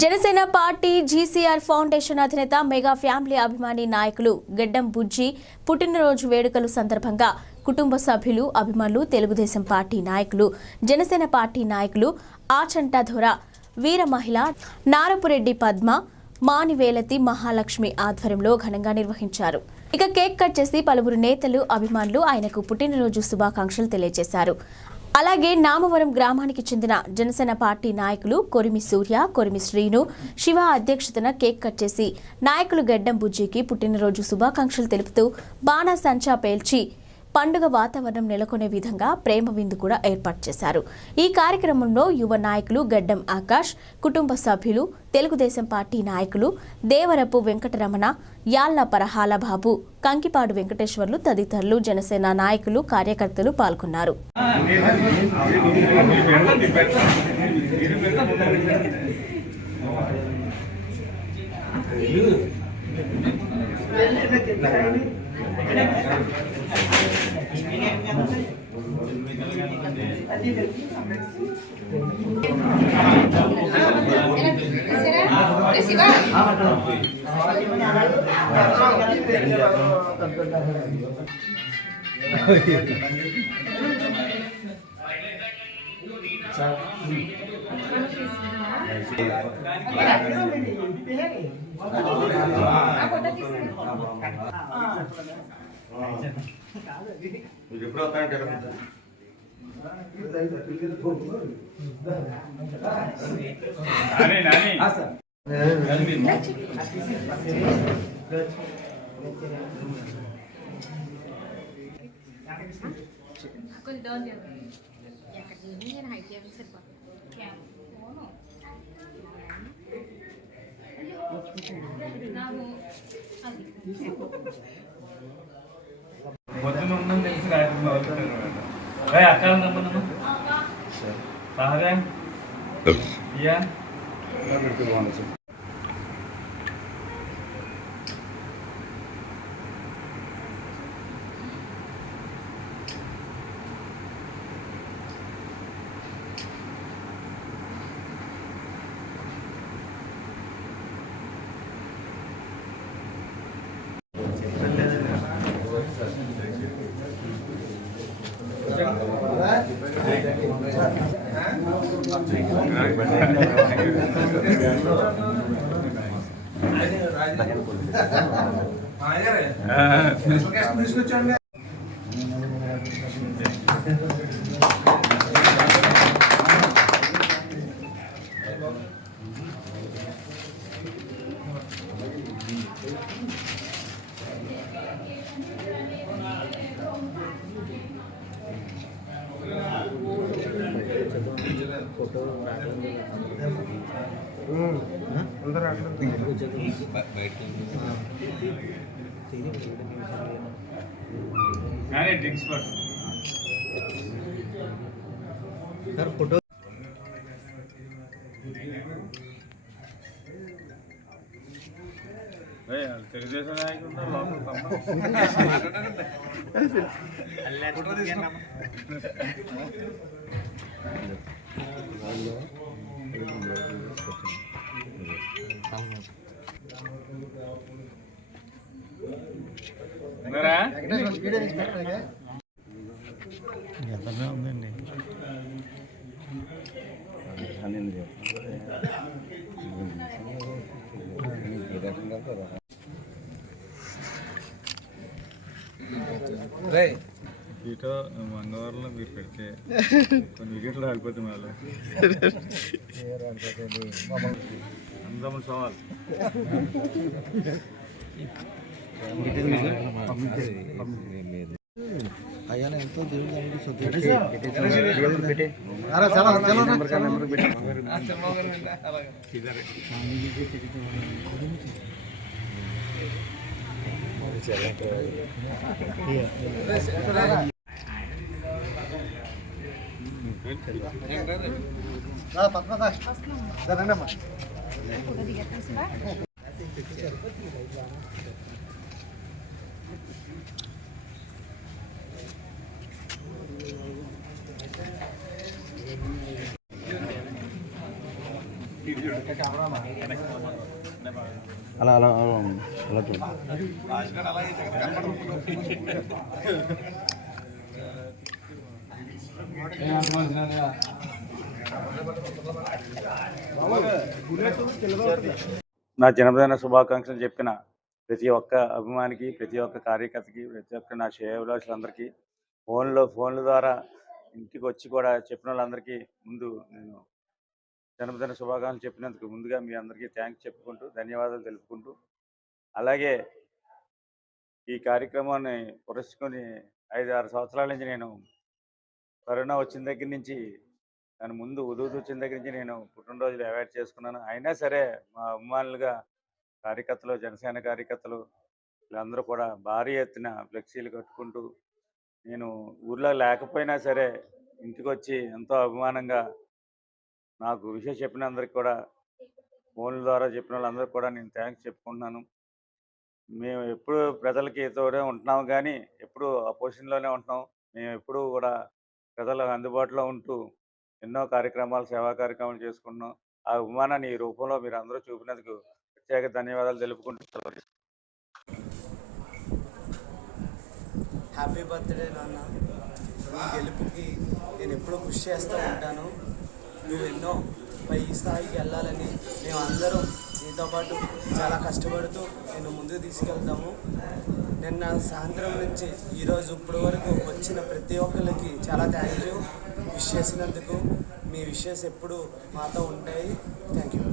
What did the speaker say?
Janasena party GCR foundation అధినేత mega family అభిమాని నాయకులు గెడ్డం బుజ్జి పుట్టినరోజు వేడుకల సందర్భంగా కుటుంబ సభ్యులు అభిమానులు తెలుగుదేశం పార్టీ నాయకులు జనసేన పార్టీ నాయకులు ఆచంటధొర వీర మహిళ నారపురెడ్డి పద్మ మానివేలతి మహాలక్ష్మి ఆధ్వర్యంలో ఘనంగా నిర్వహించారు. ఇక కేక్ కట్ చేసి పలువురు నేతలు అభిమానులు ఆయనకు పుట్టినరోజు శుభాకాంక్షలు తెలియజేశారు. అలాగే నామవరం గ్రామానికి చెందిన జనసేన పార్టీ నాయకులు కొరిమి సూర్య, కొరిమి శ్రీను, శివ అధ్యక్షతన కేక్ కట్ చేసి నాయకులు గెడ్డం బుజ్జికి పుట్టినరోజు శుభాకాంక్షలు తెలుపుతూ బాణాసంచా పేల్చి పండుగ వాతావరణం నెలకొనే విధంగా ప్రేమ విందు కూడా ఏర్పాటు చేశారు. ఈ కార్యక్రమంలో యువ నాయకులు గడ్డం ఆకాష్, కుటుంబ సభ్యులు, తెలుగుదేశం పార్టీ నాయకులు దేవరపు వెంకటరమణ, యాళ్ల పరహాల బాబు, కంకిపాడు వెంకటేశ్వర్లు తదితరులు జనసేన నాయకులు, కార్యకర్తలు పాల్గొన్నారు. फोटो తెలుగుదేశం ఉందండి. ఈటో మంగళవారంలో మీరు పెడితే కొన్ని వికెట్లు ఆగిపోతే మేలు అందము సవాల్ అయ్యా ఎంతో అలా అలా అలా చూడు. నా జన్మదిన శుభాకాంక్షలు చెప్పిన ప్రతి ఒక్క అభిమానికి, ప్రతి ఒక్క కార్యకర్తకి, ప్రతి ఒక్క నా శ్రేయోభిలాషులందరికీ ఫోన్ల ద్వారా ఇంటికి వచ్చి కూడా చెప్పిన వాళ్ళందరికీ ముందు నేను జన్మదిన శుభాకాంక్షలు చెప్పినందుకు ముందుగా మీ అందరికీ థ్యాంక్స్ చెప్పుకుంటూ, ధన్యవాదాలు తెలుపుకుంటూ, అలాగే ఈ కార్యక్రమాన్ని పురస్కరించుకొని 5-6 సంవత్సరాల నుంచి నేను కరోనా వచ్చిన దగ్గర నుంచి దాని ముందు వచ్చిన దగ్గర నుంచి నేను పుట్టినరోజులు అవాయిడ్ చేసుకున్నాను. అయినా సరే మా అభిమానులుగా కార్యకర్తలు, జనసేన కార్యకర్తలు వీళ్ళందరూ కూడా భారీ ఎత్తున ఫ్లెక్సీలు కట్టుకుంటూ నేను ఊర్లో లేకపోయినా సరే ఇంటికి వచ్చి ఎంతో అభిమానంగా నాకు విషయం చెప్పిన అందరికి కూడా ఫోన్ల ద్వారా చెప్పిన వాళ్ళందరికీ కూడా నేను థ్యాంక్స్ చెప్పుకుంటున్నాను. మేము ఎప్పుడు ప్రజలకి తోడే ఉంటున్నాము కానీ ఎప్పుడు అపోజిషన్లోనే ఉంటున్నాం. మేము ఎప్పుడూ కూడా ప్రజలకు అందుబాటులో ఉంటూ ఎన్నో కార్యక్రమాలు, సేవా కార్యక్రమాలు చేసుకుంటున్నాం. ఆ అభిమానాన్ని ఈ రూపంలో మీరు అందరూ చూపినందుకు ప్రత్యేక ధన్యవాదాలు తెలుపుకుంటున్నాను. హ్యాపీ బర్త్డే నాన్న. నీ గెలుపుకి నేను ఎప్పుడూ కృషి చేస్తూ ఉంటాను. నువ్వు ఎన్నో పై స్థాయికి వెళ్ళాలని మేము అందరం నీతో పాటు చాలా కష్టపడుతూ నేను ముందుకు తీసుకెళ్తాము. నిన్న సాయంత్రం నుంచి ఈరోజు ఇప్పటి వరకు వచ్చిన ప్రతి ఒక్కరికి చాలా థ్యాంక్ యూ. విష్ చేసినందుకు. మీ విషెస్ ఎప్పుడు మాతో ఉంటాయి. Thank you.